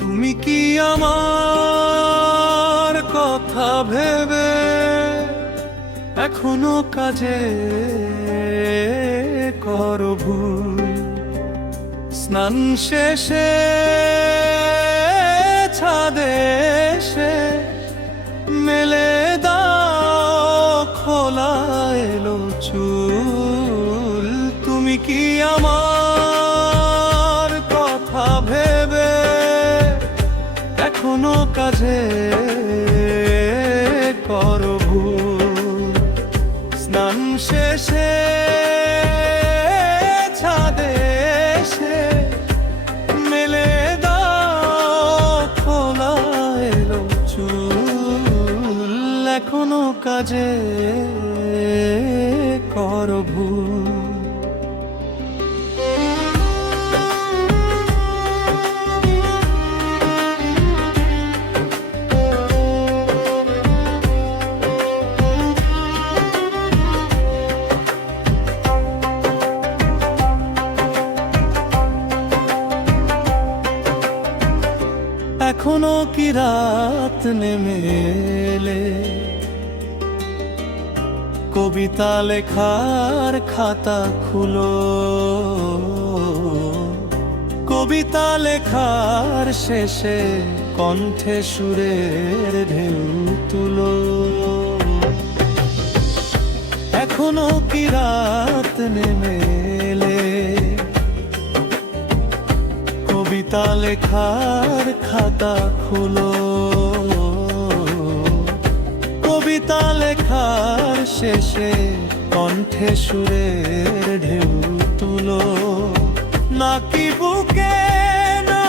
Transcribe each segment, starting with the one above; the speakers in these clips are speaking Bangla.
তুমি কি আমার কথা ভেবে এখনও কাজে করো ভুল? স্নান শেষে, ছাদে এসে মেলে দাও খোলা এলো চুল। তুমি কি আমার কথা ভেবে এখনও কাজে করো স্নান শেষে এখনও কাজে করো ভুল। এখনও কি রাত নেমে এলে কবিতা লেখার খাতা খুলো। কবিতা লেখার শেষে কণ্ঠে সুরের ঢেউ তুলো। এখনও কি রাত নেমে কবিতা লেখার খাতা খুলো। কবিতা লেখার শেষে কণ্ঠে সুরের ঢেউ তুলো। নাকি বুকে না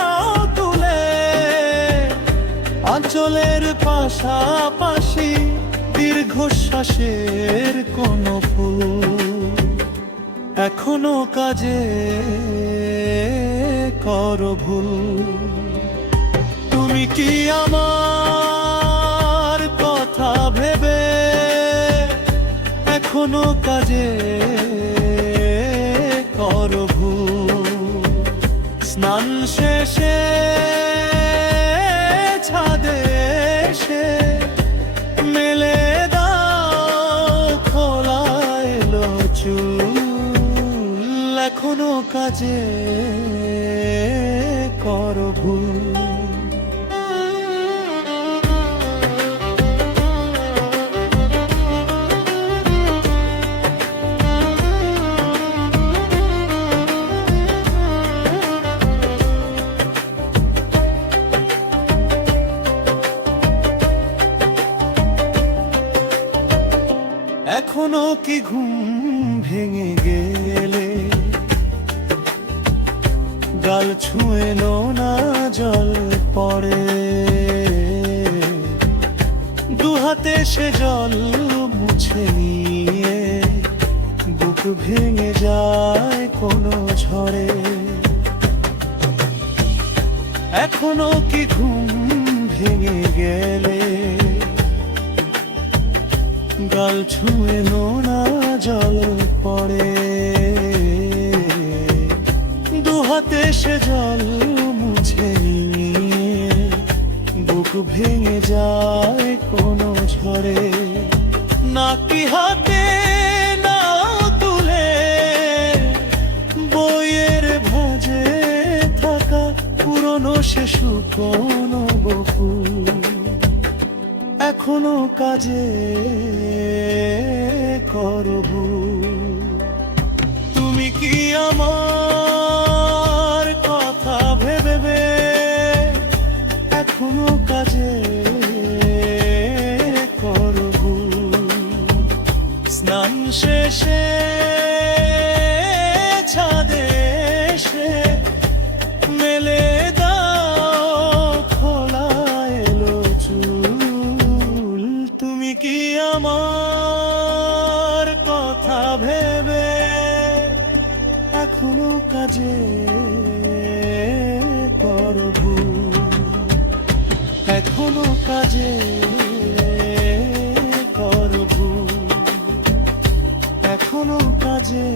তুলে আঁচলের পাশাপাশি দীর্ঘশ্বাসের কোনো ফুল এখনও কাজে কর ভুল। তুমি কি আমার এখনও কাজে করো ভুল। স্নান শেষে ছাদে এসে মেলে দাও, খোলা এলো চুল। এখনও কাজে করো কি ঘুম ভেঙে গেলে? গাল ছুঁয়ে না, জল পড়ে। দুহাতে সে জল মুছে নিয়ে, বুক ভেঙে যায় কোনো ঝড়ে। এখনও কি ঘুম ভেঙে গেলে? গাল ছুঁয়ে নোনা জল পড়ে। দুহাতে সে জল মুছে বুক ভেঙে যায় কোনো ঝড়ে। নাকি হাতে নাও তুলে বইয়ের ভাজে থাকা পুরনো সে শুকনো বকুল। এখনও কাজে করব। তুমি কি আমার কথা ভেবে এখনও কাজে করব। স্নান শেষে কি আমার কথা ভেবে এখনও কাজে করবু? এখনও কাজে করবু? এখনও কাজে